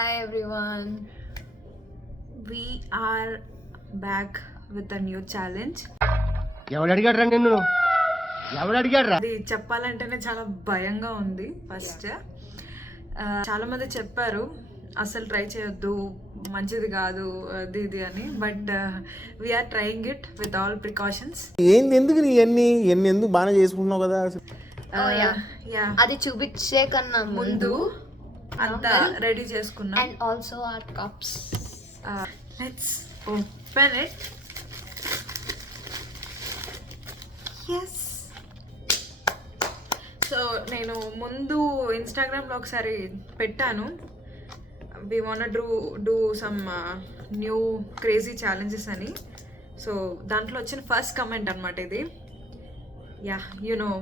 Hi everyone. We are back with a new challenge. ఎవడు అడిగాడ్రా నిన్ను? ఎవడు అడిగాడ్రా? అది చెప్పాలంటేనే చాలా భయంగా ఉంది. ఫస్ట్ చాలా మంది చెప్పారు అసలు ట్రై చేయొద్దు, మంచిది కాదు అది ఇది అని. But we're trying it with all precautions. ఏంది ఎందుకు నీ ఎన్ని ఎందుకు బాగా చేసుకుంటున్నావు కదా? అది చూపించే కన్నా ముందు అంతా రెడీ చేసుకున్నాం. And also our cups. Let's open it. Yes. సో నేను ముందు ఇన్స్టాగ్రామ్లో ఒకసారి పెట్టాను, we want do some new crazy challenges అని. సో దాంట్లో వచ్చిన ఫస్ట్ కమెంట్ అనమాట ఇది. Yeah, you know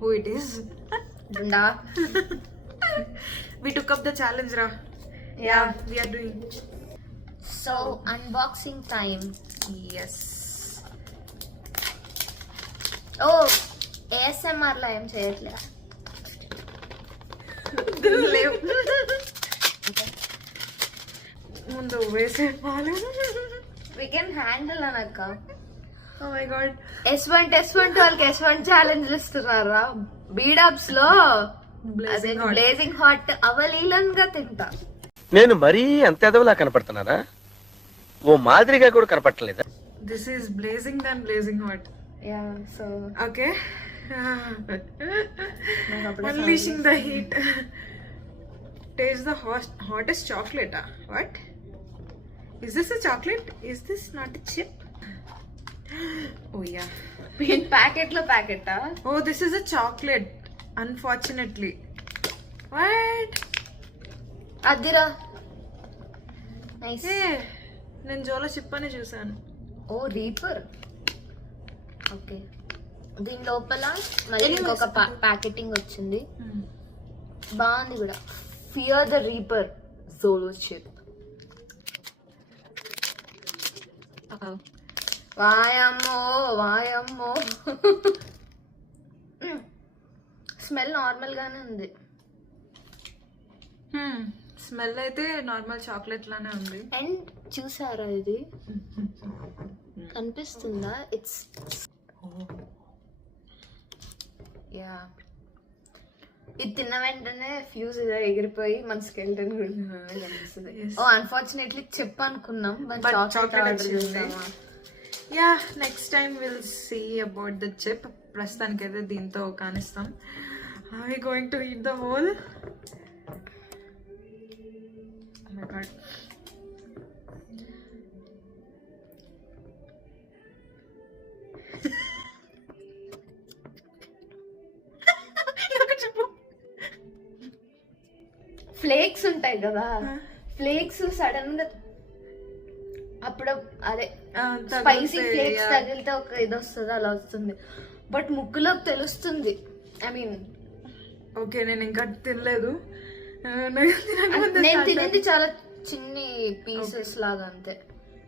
who it is. We took up the challenge, Ra. Yeah, we are doing. So, unboxing time. Yes. Oh, ASMR la em cheyatleదా? లేవు. ముందు వేసే పాలు. We can handle anaka. Oh my god. S1 వాళ్ళకి S1 ఛాలెంజ్లు ఇస్తున్నారా? బీడాబ్స్ లో బ్లేజింగ్ హాట్ అవలీలంగా తింటా. నేను మరీ అంత ఎదవలా కనపడుతున్నారా? ఓ మాదిరిగా కూడా కనపడలేదా? This is blazing than blazing hot. Yeah, so Okay. Unleashing the heat. Taste the hottest chocolate. What? Is this a chocolate? Is this not a chip? Oh yeah. Packet లో ప్యాకెటా? Oh, this is a chocolate. Unfortunately. What? అదిరా. నైస్. నేను జోలో చిప్ అని చూసాను. ఓ reaper. Okay, దీని లోపల మళ్ళీ ఇంకొక ప్యాకెటింగ్ వచ్చింది. బాగుంది కూడా. Fear the reaper Jolo chip. వాయమ్మో వాయమ్మో. స్మెల్ నార్మల్ గానే ఉంది. స్మెల్ అయితే నార్మల్ చాక్లెట్ లానే ఉంది. అండ్ చూసారా ఇది కనిపిస్తుందా? ఇట్స్ యా, ఇది తిన్న వెంటనే ఫ్యూజ్ ఎగిరిపోయి మన స్కెల్టన్ కనిపిస్తుంది. ఓ అన్ఫార్చునేట్లీ చెప్పు అనుకున్నాం, బట్ చాక్లెట్ ఆర్డర్ చేసామా. Yeah, next time will see about the chip. ప్రస్తుతానికైతే దీంతో కానిస్తాం. Are we going to eat the whole? Oh my god. Flakes ఉంటాయి కదా, ఫ్లేక్స్ సడన్ గా అప్పుడు అదే స్పైసీ ఫ్లేక్స్ తగిలితే ఒక ఇది వస్తుంది, అలా వస్తుంది. బట్ ముక్కులోకి తెలుస్తుంది. ఐ మీన్ ఓకే, నేను ఇంకా తినలేదు. నేను తినేది చాలా చిన్ని పీసెస్ లాగా అంతే.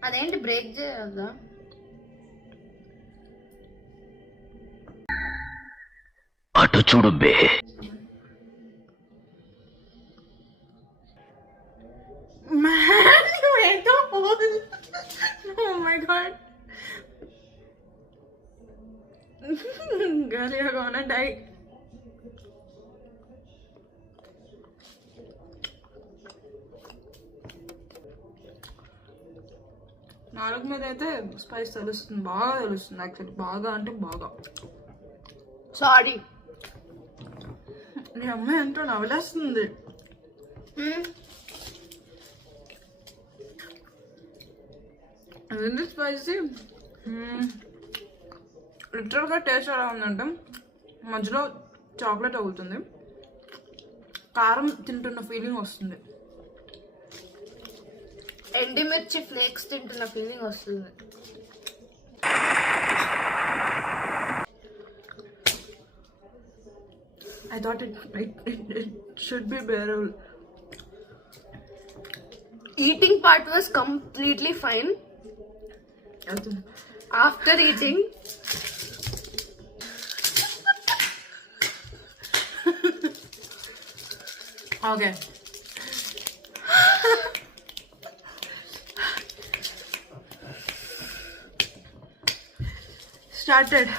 అదేంటి బ్రేక్ చేయదా? అటు చూడు బే. Man, you ate the whole. Oh my god. Girl, you're gonna die. నాలుగు మీద అయితే స్పైస్ తెలుస్తుంది, బాగా తెలుస్తుంది. యాక్చువల్లీ బాగా అంటే బాగా. సారీ, నీ అమ్మాయి ఎంతో నవ్వులేస్తుంది. అదేంటి స్పైసీ, లిటరల్గా టేస్ట్ ఎలా ఉందంటే మధ్యలో చాక్లెట్ అవుతుంది, కారం తింటున్న ఫీలింగ్ వస్తుంది. ఎండిమిర్చి ఫ్లేక్స్ తింటున్న ఫీలింగ్ వస్తుంది. I thought it should be bearable. Eating part was completely fine. After eating, Okay. Started.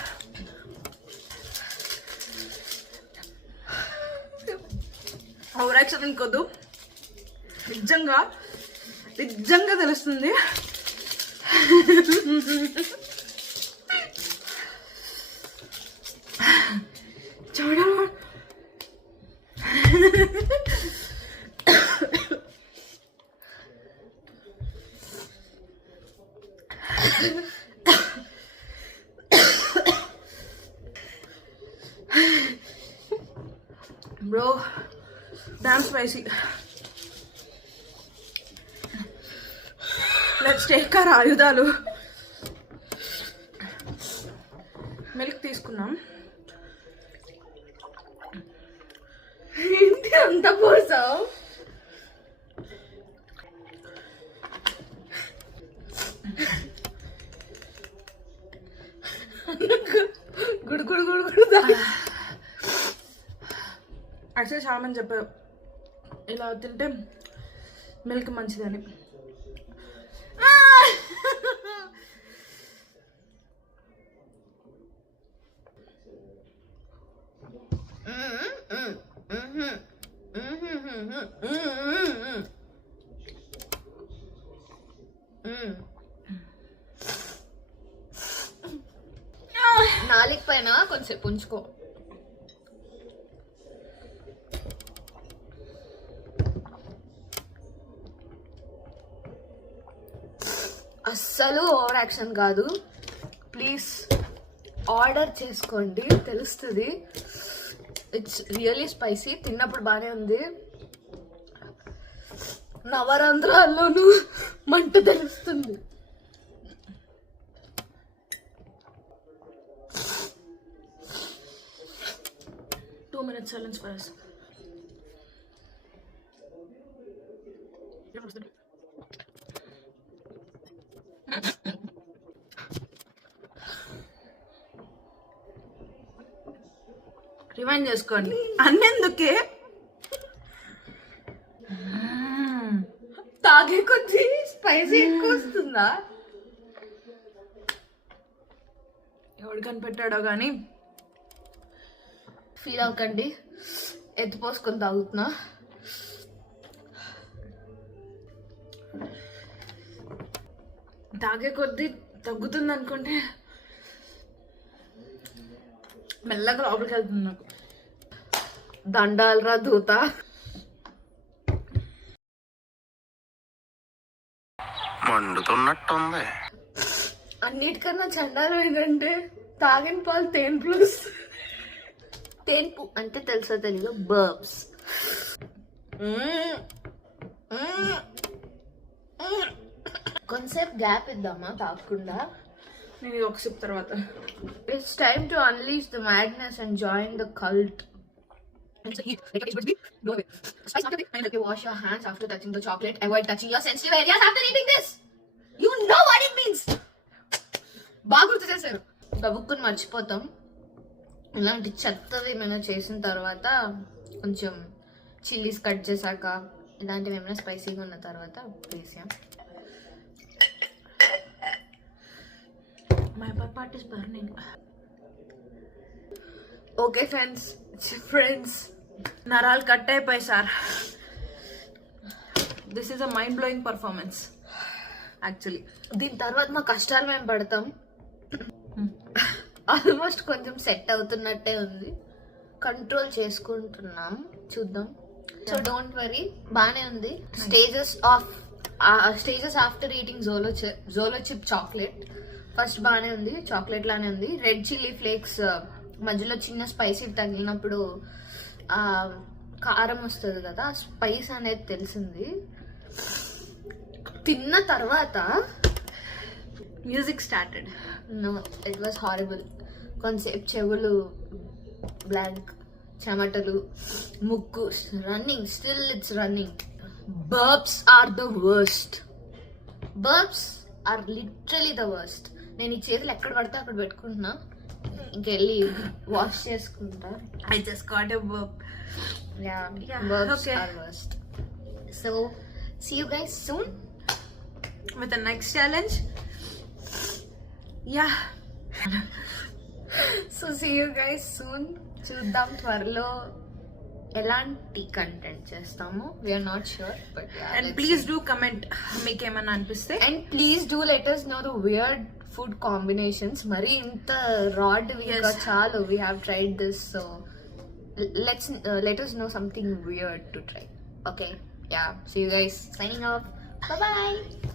Over action అనుకోద్దు, నిజంగా నిజంగా తెలుస్తుంది. చూడ bro, damn spicy. Let's take our ఆయుధాలు. మిల్క్ తీసుకున్నాం. ఏంటి అంత పోసావు? గుడు గుడు గుడు గుడు. యాక్చువల్లీ చాలా మంది చెప్పారు ఇలా తింటే మిల్క్ మంచిదని. నాలుగు పైన కొంచెం ఉంచుకో. అస్సలు ఓవర్ యాక్షన్ కాదు, ప్లీజ్ ఆర్డర్ చేసుకోండి, తెలుస్తుంది. It's really spicy. తిన్నప్పుడు బాగానే ఉంది, నవరంధ్రాల్లోనూ మంట తెలుస్తుంది. Two minutes silence for us. Remind చేసుకోండి. అన్నెందుకే తాగే కొద్ది స్పైసీ ఎక్కువ వస్తుందా? ఎవడు కనిపెట్టాడో కానీ ఫీల్ అవ్వకండి, ఎత్తిపోసుకొని తాగుతున్నా. తాగే కొద్దీ తగ్గుతుంది అనుకుంటే మెల్లగా లోపలికి వెళ్తుంది నాకు. దండాలరా దూత. మండుతున్నట్టుంది. అన్నిటికన్నా చండాలం ఏంటంటే తాగిన పాలు తేన్పులు. తేన్పు అంటే తెలుసా తెలీదు? బర్బ్స్. కొంతసేపు గ్యాప్ ఇద్దామా తాగకుండా? నేను ఇది ఒక సిప్ తర్వాత. It's time to unleash the madness and join the cult. Wash your hands after touching the chocolate. Avoid touching your sensitive areas after eating this. You know what it means. బాగా గుర్తు చేశారు. గబుక్కుని మర్చిపోతాం. ఇలాంటి చెత్తవి ఏమైనా చేసిన తర్వాత కొంచెం చిల్లీస్ కట్ చేశాక ఇలాంటివి ఏమైనా స్పైసీగా ఉన్న తర్వాత వేసా. My upper part is burning. Okay friends, నరాలు కట్ అయిపోయి sir. This is a mind blowing performance actually. దీని తర్వాత మా కష్టాలు మేము పడతాం. ఆల్మోస్ట్ కొంచెం సెట్ అవుతున్నట్టే ఉంది, కంట్రోల్ చేసుకుంటున్నాం, చూద్దాం. సో డోంట్ వరీ, బాగానే ఉంది. Stages after eating Jolo chip chocolate. First బాగానే ఉంది, చాక్లెట్ లానే ఉంది. రెడ్ చిల్లీ ఫ్లేక్స్ మధ్యలో చిన్న స్పైసీ తగిలినప్పుడు కారం వస్తుంది కదా, స్పైస్ అనేది తెలిసింది. తిన్న తర్వాత music started. No, it was horrible. కొంతసేపు చెవులు బ్లాంక్, చెమటలు, ముక్కు running, still it's running. Burps are the worst. Burps are literally the worst. నేను ఈ చేతులు ఎక్కడ పడితే అక్కడ పెట్టుకుంటున్నా, ఇంకెళ్ళి వాష్ చేసుకుంటా. I just got a burp. Burps okay. are worst. So See you guys soon. with the next challenge. Yeah. So see you guys soon. చూద్దాం త్వరలో ఎలాంటి కంటెంట్ చేస్తాము. We're not sure but And please do comment మీకు ఏమన్నా అనిపిస్తే. And please do let us know the weird food combinations. మరి ఇంత రాడ్ ఇంకా చాలు. We have tried this, so let us know something weird to try. Okay, yeah, see you guys, signing off. Bye bye.